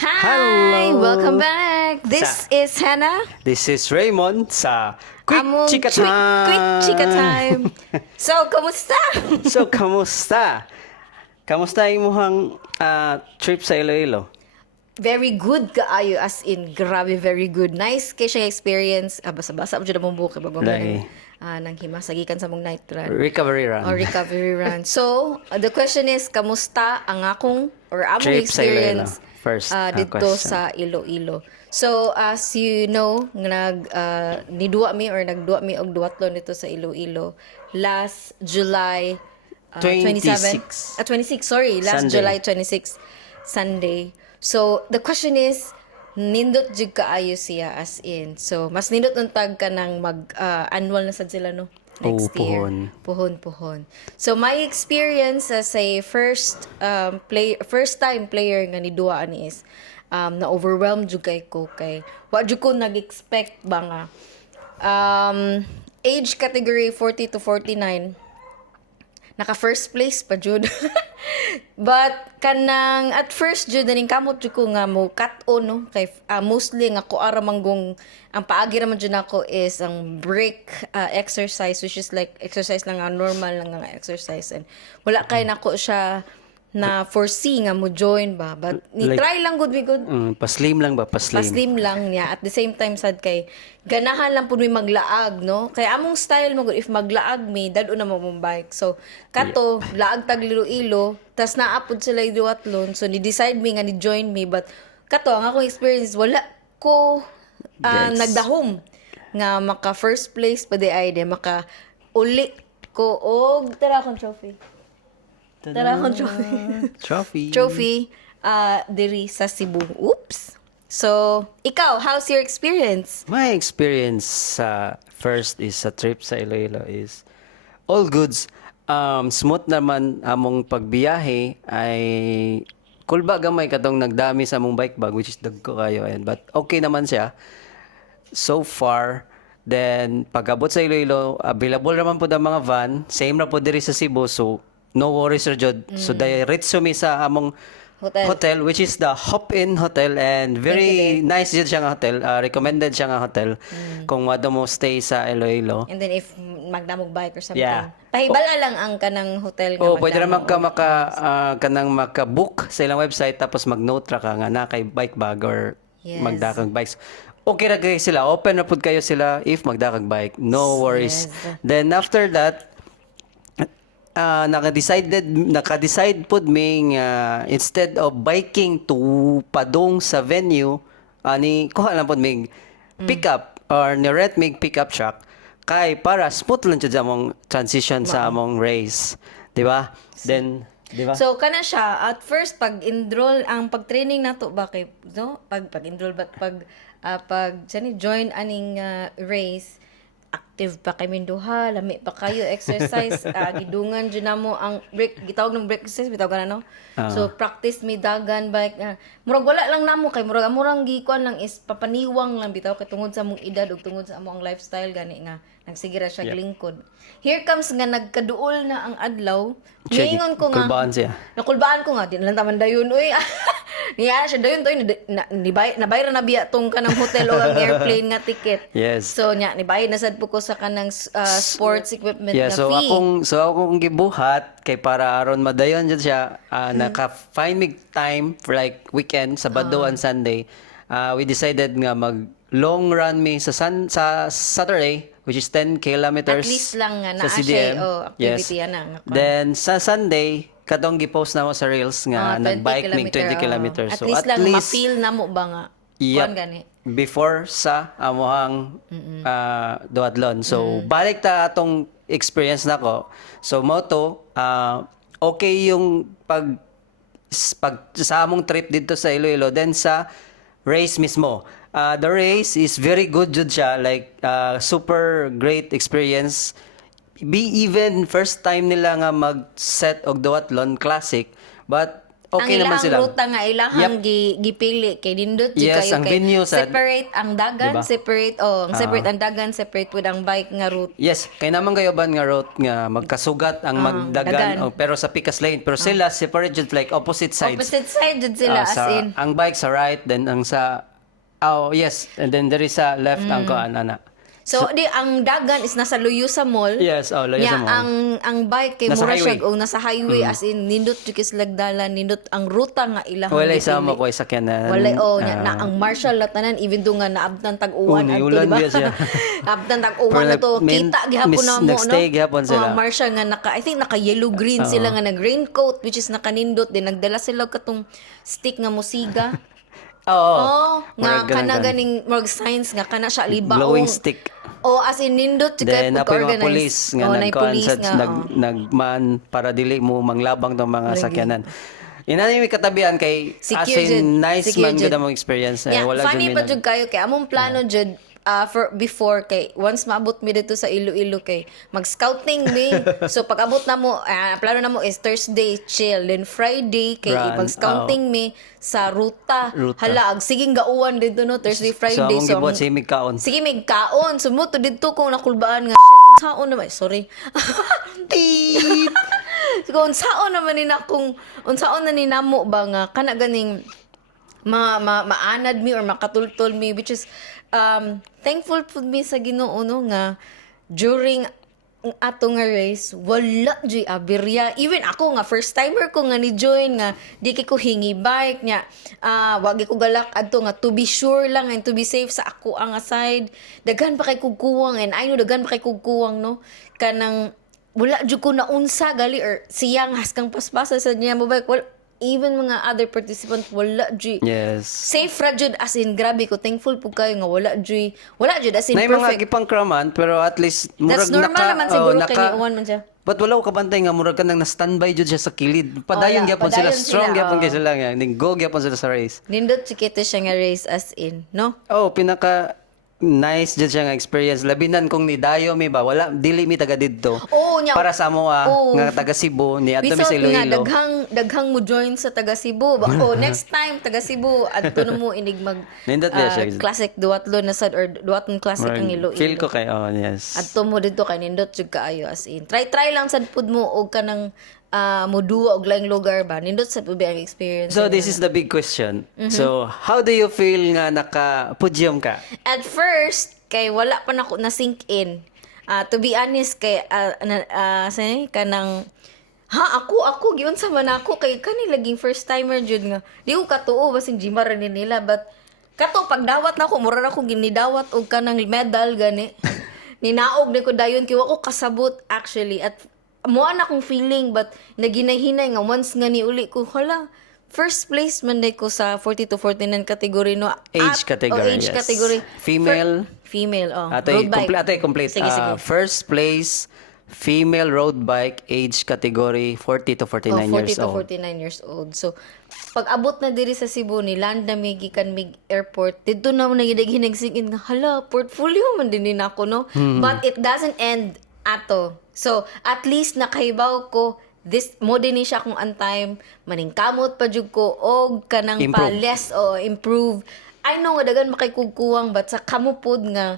Hi! Hello! Welcome back! This is Hannah. This is Raymond sa Quick Among Chika Time! Quick Chika Time. So, kumusta? So, kamusta? Kamusta imuhang trip sa Iloilo? Very good kaayo, as in, grabe, very good. Nice kay siya experience. Basa-basa mo dyan na mong buka bago mo Lagi. nang himasagikan sa mong night run. Recovery run. Or recovery run. So, the question is, kamusta ang akong or among Trip sa experience Iloilo. First dito question. sa Iloilo. So, as you know, nagduwa mi og duwatlon dito sa Iloilo last July 26. 26, sorry. Last Sunday. July 26, Sunday. So, the question is, nindot jud kaayo siya as in. So, mas nindot untag ka ng annual na sad sila no next year. Puhon. So, my experience as a first time player nga ni Dua ani is na overwhelmed jud kay ko kay wa jud ko nag-expect ba nga age category 40 to 49 naka first place pa jud. But kanang at first jud ning kamot jud ko nga mo cut on no kay mostly nga ko ara manggong ang paagi ra man jud nako is ang break exercise, which is like exercise lang nga normal lang nga exercise, and wala kay nako siya na foresee nga mo join ba, but ni Like, try lang good we good. Paslim lang ba? Paslim. Paslim lang niya. At the same time, sad kay, ganahan lang po may maglaag, no? Kaya among style mo, if maglaag mi, dado na mo mong bike. So, kato, laag tag Iloilo, tas naapod sila yung duwatlon. So, ni-decide mi nga ni-join me. But, kato, ang akong experience, wala ko Yes. nagdahom nga maka first place pa di ay de, maka uli ko og tara akong trophy. Tara akong trophy. Trophy. Diri sa Cebu. Oops. So, ikaw, how's your experience? My experience sa first is sa trip sa Iloilo is all goods. Smooth naman among pagbiyahe ay kulba gamay katong nagdami sa among bike bag, which is dagko kayo, but okay naman siya so far. Then pag-abot sa Iloilo, available naman po ang mga van, same ra po diri sa Cebu, so no worries ra jud. So diretso mi sa among hotel, which is the Hop-In Hotel, and very nice jud siya nga hotel. Recommended siya nga hotel kung wado mo stay sa Iloilo. And then if magdamog bike or something. Yeah. Pahibala lang ang kanang hotel nga Oh, pwede ra magdamog. kanang maka-book sa ilang website, tapos mag-note ra ka nga na kay bike bag or Yes. magdakag bikes. Okay ra kayo sila. Open na pud kayo sila if magdakag bike. No worries. Yes. Then after that, naka-decide pod ming instead of biking to padong sa venue, ani kuha lang pod ming pick up or ni rent mig pick up truck kay para smooth lang jud sa among transition sa among race, di ba? Then, di ba? So kana siya at first pag-enroll ang pag-training nato ba kay no pag-enroll but join aning race active pa kay minduha, lami pa kayo exercise, gidungan jud namo ang break, gitawag ng break exercise bitaw kana no. So practice mi dagan bike, murag wala lang namo kay murang gikuan lang is papaniwang lang bitaw kay tungod sa among edad ug tungod sa among life-style gani nga nagsigira siya glingkod. Here comes nga nagkaduol na ang adlaw. Niingon ko nga Kulbaan siya. nakulbaan ko nga di na lang taman dayon uy. Niya siya dayon toy nabayra na biya tong kanang hotel o ang airplane nga ticket. Yes. So nya nibayad na sad po ko sa kanang sports equipment Yeah, nga so fee. akong gibuhat kay para aron madayon jud siya, naka-find me time for like weekend, Sabado and Sunday. We decided nga mag long run me sa Saturday, which is 10 kilometers. At least lang nga sa naa CDM. siya activity Yes. ana nga. Then sa Sunday, kadong gi-post na ako sa Reels nga 20 nag-bike mig 20 kilometer, kilometers. At least lang ma-feel na mo ba nga. Kuan gani. Before sa amohang duadlon. So balik ta atong experience nako. So moto okay yung pag sa among trip dito sa Iloilo, then sa race mismo. The race is very good jud siya, like super great experience. Be even first time nila nga mag-set og duathlon classic, but okay ang naman ilang sila. ruta nga ilahang gipili kay nindot jud Yes, kayo ang kay venue sa- separate ang dagan, Diba? separate ang dagan, separate pud ang bike nga route. Yes, kay naman kayo ban nga route nga magkasugat ang magdagan dagan. pero sa Picas Lane pero sila separate jud like opposite sides. Opposite side jud sila as Sa in. ang bike sa right then ang sa yes and then there is sa left ang kuan ana. So, di ang dagan is nasa Luyusa Mall. Yes, layo Nya, sa mall. ang bike kay Nasa mura highway. siya o nasa highway as in nindot jud kay lagdalan, nindot ang ruta nga ilang Wala gipili. sama ko sa sakyanan. Wala nya na ang martial latanan even do nga naabtan tag-uwan Uni, adto ulan di ba? biya siya. Abtan tag-uwan na to Main- kita gihapon na mo no. nagstay gihapon sila. Ang martial nga I think naka yellow green sila nga nag raincoat which is nakanindot din nagdala sila og katong stick nga musiga. Oo. Oh, nga Murag kana ganun. ganing murag signs nga kana siya libaong. Glowing stick. Oh, as in nindot Then kay napoy mga organize. police nga oh, nagkuan police sa nga, oh. nagman para dili mo manglabang tong mga sakyanan. Inani mi katabihan kay as Secure jud. in nice Secure man jud. gud ang experience. Yeah, Wala funny jud pa mi jud kayo kay among plano jud for before kay once maabot mi dito sa Iloilo kay mag-scouting mi. So pag abot na mo plano na mo is Thursday chill then Friday kay Run, mag-scouting mi sa ruta. Ruta. Hala, sige gauwan dito no Thursday So Friday among gibuhat si Himig kaon. sige may kaon. Sumuto dito kung nakulbaan nga shit, unsaon naman sorry. Beep. So unsaon naman ni kung unsaon na ni namo ba nga kana ganing maanad mi or makatultol mi which is thankful pud mi sa Ginoo no nga during ang ato nga race wala jud aberya even ako nga first timer ko nga ni join nga di kay ko hingi bike nya wagi ko galak adto nga to be sure lang and to be safe sa ako ang side daghan pa kay kugkuwang and I know daghan pa kay kugkuwang no kanang wala jud ko naunsa gali or siyang haskang paspasa sa niya mo bike wala even mga other participants wala jud Yes. safe ra jud as in grabe ko thankful pud kayo nga wala jud as in Nay mga perfect. gipangkraman pero at least murag That's normal naman siguro kay niuwan man siya. But wala ko kabantay nga murag ka nang na-standby jud siya sa kilid. Padayon yeah, gyapon sila, padayon strong sila, gyapon oh. kay sila nga. Ning go gyapon sila sa race. Nindot chikito siya nga race as in, no? Oh, pinaka nice jud siya nga experience. Labinan kung ni Dayo mi ba wala dili mi taga didto. Oo, nya. Para sa amo Oo. nga taga Cebu ni We adto mi thought sa nga Iloilo. daghang mo join sa taga Cebu. Next time taga Cebu adto na mo inig mag Nindot ba siya? classic duatlo na sad or duaton classic ang Iloilo. Feel ko kay yes. Adto mo dito kay nindot jud kaayo as in. Try lang sad pud mo og kanang moduwa og laing lugar ba. Nindot sad pud ang experience. So this is the big question. So how do you feel nga naka-podium ka? At first, kay wala pa na sink in. To be honest, kay, kanang, ako, giyon sa man ako, kay kani laging first timer jud nga. Di ko katuo, basing gymar rin nila, but, kato, pag dawat na ako, mura na ako ginidawat, og kanang medal, gani. Ninaog na ko dayon, kaya ako kasabot, actually, at, muan akong feeling, but, naginahinay nga, once nga ni uli ko, hala, first place man day ko sa 40 to 49 category no Age category, age yes. category Female. female Atay road bike complete. sige sige First place female road bike age category 40 to 49 40 years to old. 49 years old so pag abot na diri sa Cebu ni land na may gikan mig airport dito na mo naghinagsigin nga hala portfolio man din nako no but it doesn't end ato so at least nakahibaw ko this mo din ni siya kung on time maningkamot pa jud ko og kanang pa Improve. less o improve I know nga dagan makikugkuwang but sa kamo pod nga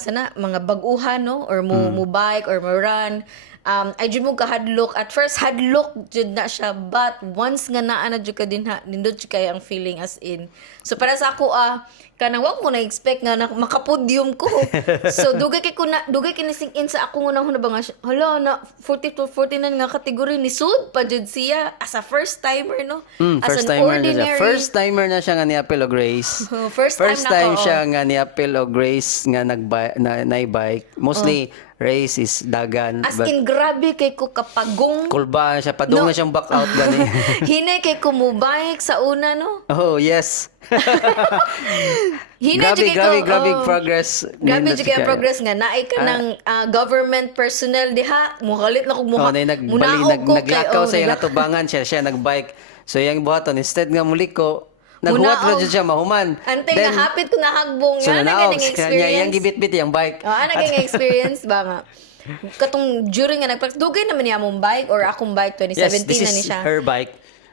sana mga baguhan no or mo bike or mo run I jud mo kahadlok at first hadlok jud na siya but once nga naa na jud ka din nindot jud kay ang feeling as in so para sa ako kanang wa ko na expect nga na makapodyum ko so dugay kinising in sa ako nga na ba nga siya, hala na 40 to 49 nga kategory ni sud pa jud siya as a first timer no as First an timer na siya. ordinary First timer na siya nga ni Apel o Grace. First time na time ko, siya nga ni Apel o Grace nga nagbike. Mostly race is dagan. as but in grabe kay ko kapagong kulba siya. Padung No. na siyang back out gani. hinay kay ko mubike sa una no Oh, yes. hinay jud kay ko grabe progress. grabe Nindot jud kay ang siya. progress nga naay ka ng government personnel diha muhalit na kog Oh, na naglakaw sa iyang atubangan siya nagbike. So iyang buhaton instead nga muli ko naghuwat ra Munaog. jud siya mahuman. Antay na hapit ko nahagbong So nga na nanaog ganing kanya experience iyang gibit-bit iyang bike. ana ganing experience ba nga katong during nga nagpractice dugay naman niya mong bike or akong bike 2017 Yes, this na ni is siya her bike.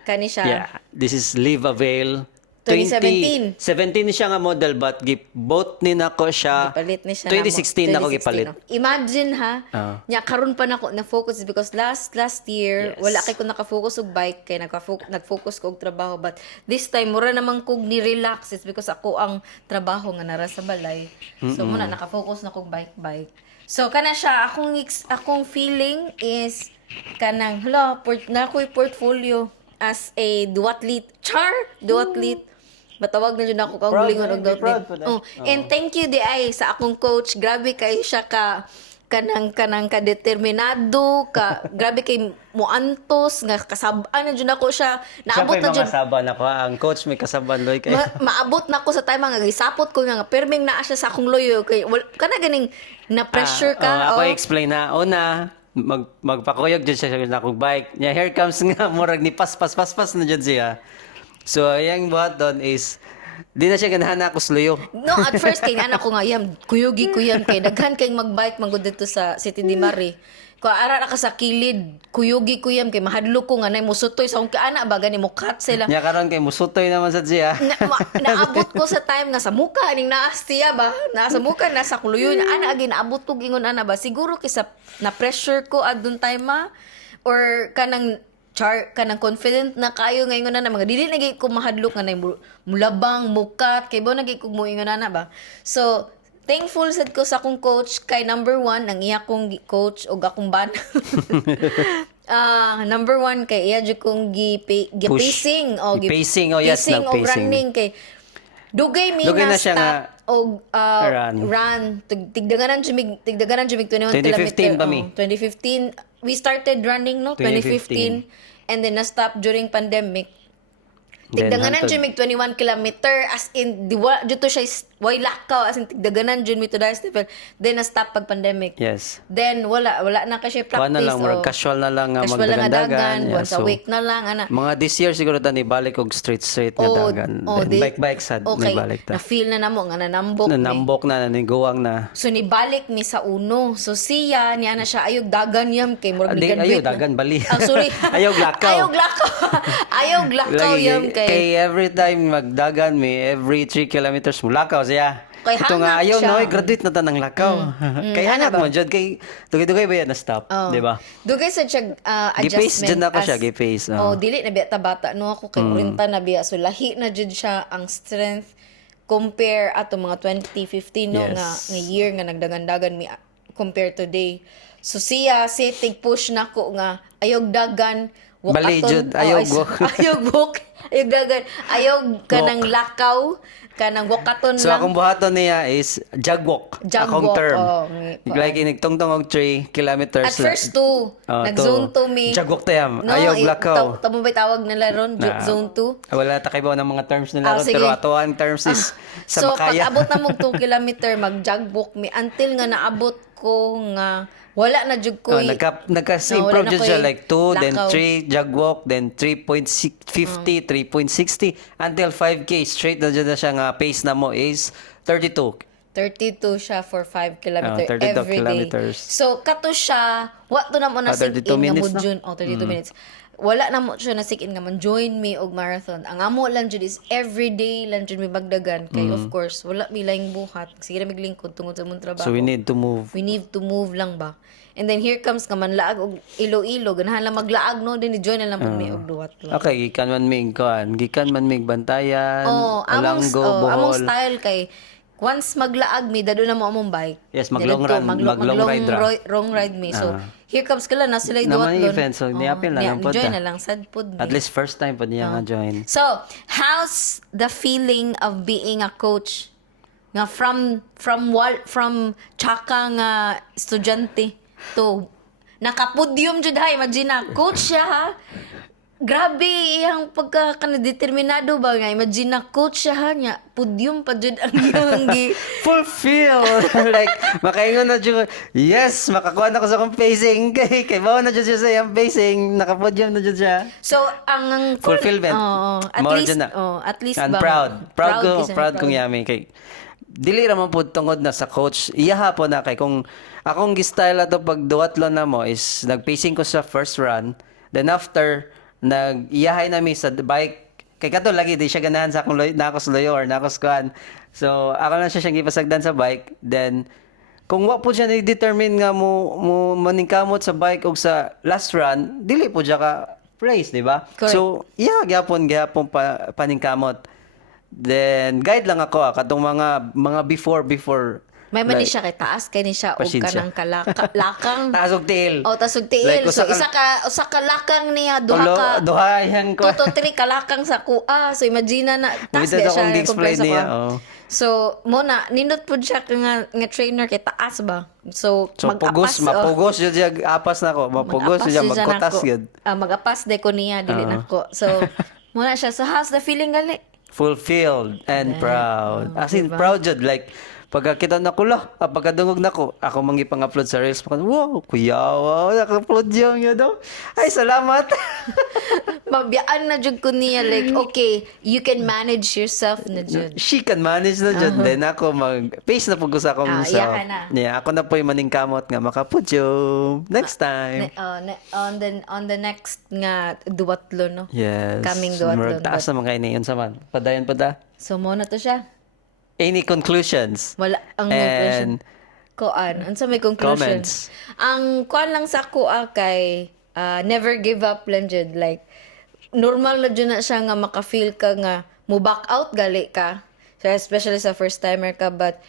kani siya. Yeah, this is Live Avail. 2017. 17 siya nga model but both ni nako siya. Gipalit ni siya 2016 nako 2016, gipalit. oh. Imagine ha, nya karon pa nako na focus because last year Yes. wala kay ko naka-focus og bike kay nag-focus ko og trabaho but this time mura namang kog ni relax is because ako ang trabaho nga nara sa balay. So muna naka-focus na kog bike. So kana siya akong feeling is kanang na ko'y portfolio as a duathlete. Duathlete. Matawag na dyan ako kang Proud gulingon na, og be proud for duathlete. that. And thank you di ay sa akong coach. Grabe kay siya kanang ka determinado grabe kay muantos nga kasabaan na dyan ako siya. Siya Naabot pa na yung dyan. mga saban ako. Ang coach may kasaban loy kay. Maabot na ako sa time nga gisapot ko nga perming naa siya sa akong loyo kay kana ganing na pressure ka. Ako explain na. Una, magpakuyog dyan siya sa akong bike. Nya here comes nga murag ni pas na dyan siya. So, yung buhat doon is, di na siya ganahan ako sluyo. No, at first kay anak ko nga yam, kuyugi ko yam kay daghan kay magbike magud dito sa City di Mari. Ko ara na ka sa kilid, kuyugi ko yam kay mahadlok ko nga nay musutoy sa akong kaana ba gani mo cut sila. Nya karon kay musutoy naman sa siya. Naabot ko sa time nga sa muka ning naas siya ba nasa muka nasa kuluyo ana agi naabot ko gingon ana ba siguro kisa na pressure ko adun time or kanang kanang confident na kayo ngayon na mga dili nagi ko mahadlok nga nay mulabang mukat kay bo nagi ko moingon na ba. So thankful sad ko sa akong coach kay number 1 ang iya kong coach og akong ban. Number 1 kay iya jud kong pacing o Pacing, oh yes, pacing o nag-pacing. running kay dugay mi Dugay na na siya stop nga og run tigdaganan jumig 21 2015 kilometer pa mi. 2015 we started running no 2015 and then na stop during pandemic tigdaganan hantod- jumig 21 kilometer as in diwa dito siya way lakaw as in tigdaganan jud mi to dahil Stephen then na stop pag pandemic. Yes. Then wala na kasi Kuha practice na lang, murag casual na lang nga casual lang nga dagan magdagandagan. Yeah, once a week na lang ana. Mga this year siguro tani balik og straight nga dagan. Then bike sad okay, ni balik ta. na feel na namo nga nanambok ni. Nanambok na naniguang na. So nibalik mi sa uno. So siya niya na siya ayog dagan yam kay murag Di, ayaw dagan bali. sorry. Ayaw glakaw. Ayaw glakaw yam Kay every time magdagan mi, every 3 kilometers mulakaw siya. Kay Ito nga hangat ayaw siya. no, graduate na tanang lakaw. Kay hangat mo jud kay dugay-dugay ba yan na stop, di ba? Dugay sa siya Gi-pace adjustment. dyan ako siya, gi-pace. Dili na biya bata no ako kay urinta na biya. So lahi na jud siya ang strength compare ato mga 2015 no Yes. nga year nga nagdagan-dagan mi compare today. So siya tig push nako nga ayog dagan Bali, jud, ayog walk. ayog walk ayog dagan ayog kanang lakaw kanang wakaton So lang. akong buhaton niya is jogwalk. Jog Akong walk, term. Like Nagtungtong og 3 kilometers. at first 2 nag-zone 2 mi. Jogwalk tayam. Ayaw lakaw. Tamo ba tawag nila ron? Zone 2? Wala ta kay ba ng mga terms nila ron, sige. pero ato ang terms is sa So, makaya. pag abot na mong 2 kilometer, mag-jogbook mi. Until nga naabot ko nga, wala na jud ko. Nagka-improve wala na dyan siya ko'y like 2, then lakaw. 3 jogwalk, then 3.50, 3.60 until 5K straight na dyan na siya nga pace na mo is 32. 32 siya for 5 kilometer 32 every day. kilometers. So, kato siya, what to na mo na 32 sig-in nga minutes mo na? June. 32 minutes. Wala na mo siya na sig-in nga man join me og marathon. Ang amo lang jud is everyday lang jud mi bagdagan. Kay of course, wala mi laing buhat. Sige na miglingkod tungod sa mong trabaho. So we need to move. We need to move lang ba. And then here comes ka man laag og Iloilo, ganahan lang maglaag no din join na lang pag may og duwat lang. Okay, gikan man mig kuan, gikan man mig Bantayan, Alanggo, Bohol. among style kay once maglaag mi dado na mo among bike. Yes, mag-long run, mag-long ride ra. Long ride mi. So here comes kala na sila duwat Naman doon. event, so niapil na lang po Join ta. na lang sad pod. At least first time pa niya nga join. So, how's the feeling of being a coach? Nga from tsaka nga estudyante to nakapodyum jud ha, imagine na coach siya ha. Grabe iyang pagka-determinado ba nga, imagine na coach siya ha niya, podyum pa jud ang iyang Fulfill! Like, makaingon na dyan, yes, makakuha na ko sa akong pacing. Kay bawa na dyan siya sa iyang pacing, nakapodium na dyan siya. So, ang Fulfillment. at More least, dyan na. at least And ba? proud kong yami. Kay, dili raman po tungod na sa coach. Iyaha po na kay kung akong gistyle ato pag duatlon na mo is nag-pacing ko sa first run. Then after, nag-iyahay nami sa bike. Kay kato lagi di siya ganahan sa akong na ako sa loyo or na ako sa kuan. So ako lang siya siyang gipasagdan sa bike. Then kung wa po siya ni-determine nga mo maningkamot sa bike og sa last run, dili po siya ka praise, di ba? Correct. So yeah, gyapon paningkamot. Then guide lang ako kadtong mga before May man ni like, siya kay taas kay ni siya og Pasensya. kanang lakang. taas og tiil. O tasog tiil. Like, so usa ka lakang niya, duha Ulo, ka duha yang ko. 2 to 3 ka lakang sa kuha. So imagine na taas Without ba siya akong compare gi-explain sa niya, kuha. oh. So mo na nindot pud siya ka nga trainer kay taas ba. So, So mapugos jud siya apas nako, mapugos siya magkutas gyud. Mag-apas de ko niya dili nako. So muna siya. So how's the feeling gali? Fulfilled and proud. As in diba? proud jud like pagkakita na ko la, pagkadungog na ko, ako mangipang-upload sa Reels. Wow, kuya, wow, naka-upload yun daw. Ay, salamat. Mabiyaan na jud ko niya like okay, you can manage yourself na jud. She can manage na dyan. Then ako pace na po ko sa akong iyakan na. Yeah, ako na po yung maningkamot nga makapudyom. Next time. On the next nga duwatlo no. Yes. Coming duwatlo. Murag taas na mga inayon sa man. Padayon pa da. So mo na to siya. Any conclusions? Wala ang conclusion. And Kuan, unsa may conclusion? comments. Ang kuan lang sa kuha kay never give up lang jud like normal na jud na siya nga maka-feel ka nga mo back out gali ka. So especially sa first timer ka but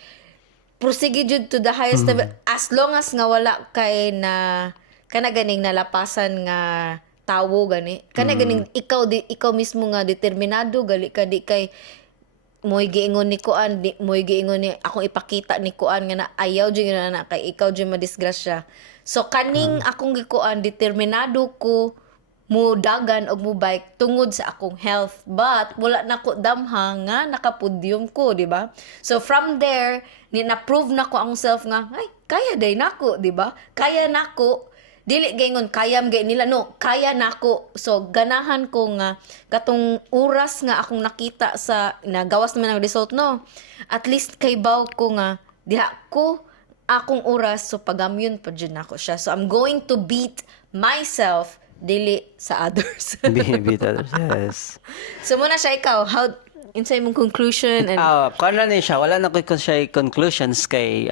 proceed jud to the highest level as long as nga wala kay na kana ganing nalapasan nga tawo gani. Kana ganing ikaw mismo nga determinado gali ka di kay mo'y giingon ni Kuan, mo'y giingon ni akong ipakita ni Kuan nga na ayaw jud na kay ikaw jud madisgrasya. So kaning akong gikuan determinado ko mo dagan og mo bike tungod sa akong health but wala na ko damha nga nakapudyum ko, di ba? So from there ni na-prove na ko ang self nga ay kaya day nako, di ba? Kaya nako dili gingon kayam gay nila no kaya nako so ganahan ko nga katong oras nga akong nakita sa nagawas naman ang result no at least kay baw ko nga diha ko akong oras so pagamyon pa jud nako siya so I'm going to beat myself dili sa others. Beat others, yes. So muna siya ikaw how insay mong conclusion and Kung ano siya, wala na ko siya conclusions kay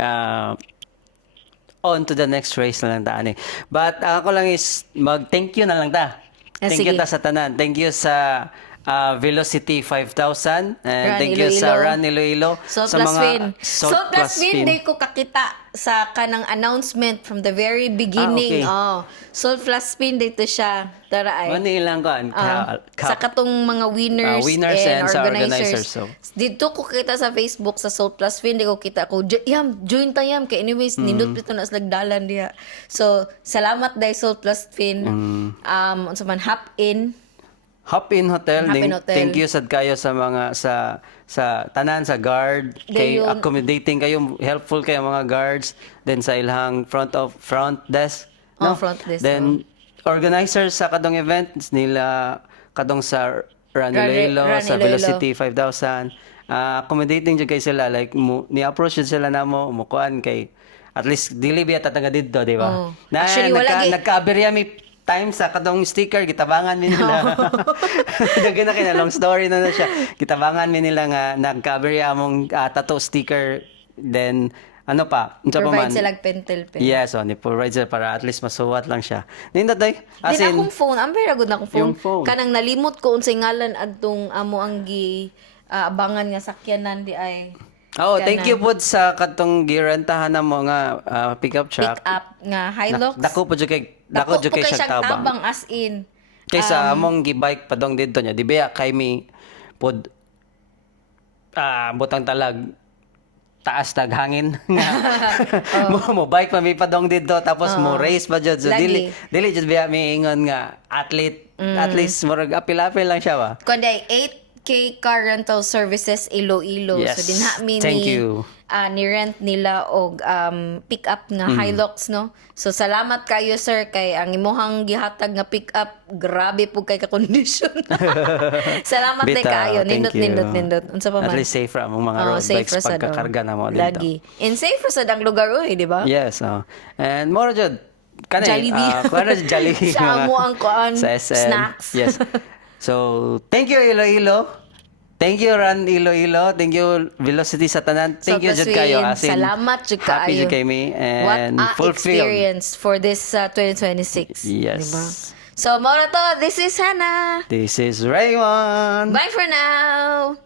on to the next race na lang daan eh. But ako lang is mag-thank you na lang ta. Thank you sige. ta sa tanan. Thank you sa Velocity 5000 and Run thank you sa Iloilo. Run Iloilo. Salt sa plus mga Win. Salt plus Win, day ko kakita sa kanang announcement from the very beginning. okay. Oh, Salt plus Win, day to siya. Tara ay. Ano ilang ko? Sa katong mga winners, winners and sa organizers. organizers, so. Dito ko kita sa Facebook sa Salt Plus Win, di ko kita ko join tayam kay anyways nindot pito na slagdalan diha. So salamat dai Salt Plus Win. Unsa man Hop In. Hop In Hotel. Hop In Hotel. Thank you sad kayo sa mga sa tanan sa guard kay Gayon. accommodating kayo, helpful kayo mga guards, then sa ilang front desk. Oh, front desk, Then organizers sa kadong event nila kadong sa Run Iloilo, Run sa Iloilo. Velocity 5000. Accommodating jud kay sila like ni-approach jud sila namo umukuan kay at least dili biya tataga didto, di ba? Oh. Actually, wala nagka-aberya mi time sa kadong sticker gitabangan mi nila. Daghan na kay long story na siya. Gitabangan mi nila nga nagka-aberya among tattoo sticker then ano pa? Unsa pa man? Provide sila pentel pen. Yes, ni provide sila para at least masuwat lang siya. Nindot day. Din akong phone, ang very good na akong phone. Yung phone. Kanang nalimot ko unsay ngalan adtong amo ang abangan nga sakyanan di ay. Oh, thank you po sa katong girentahan na mo nga pickup truck. Pick up nga Hilux. Dako po jud kay siya tabang. as in. Kaysa among gibike padong didto niya. Di ba kay mi pod butang talag taas tag hangin nga mo bike pa mi padong didto tapos mo race pa jud so Lagi. dili jud biya mi ingon nga athlete at least murag apil-apil lang siya ba. Kundi 8K car rental services Iloilo. Yes. So dinha mi Thank you. ni rent nila og pick up nga Hilux no. So salamat kayo sir kay ang imuhang gihatag nga pick up grabe pug kay ka condition. Salamat day Bitaw, kayo. thank you. Nindot. Unsa pa man? At least safe ra among mga road safe bikes ra sad, pagkakarga na mo dito. Lagi. And safe ra sad ang lugar oy, di ba? Yes, And more jud Jollibee. Kuha na Jollibee. Sa mga- amo ang kuan, Sa SM. snacks. Yes. So, thank you Iloilo. Thank you Ran Iloilo. Thank you Velocity sa tanan. Thank you jud kayo. As in, Salamat jud happy kaayo. jud kay me What and a fulfilled. experience for this 2026. Yes. Diba? So, mao na to. This is Hannah. This is Raymond. Bye for now.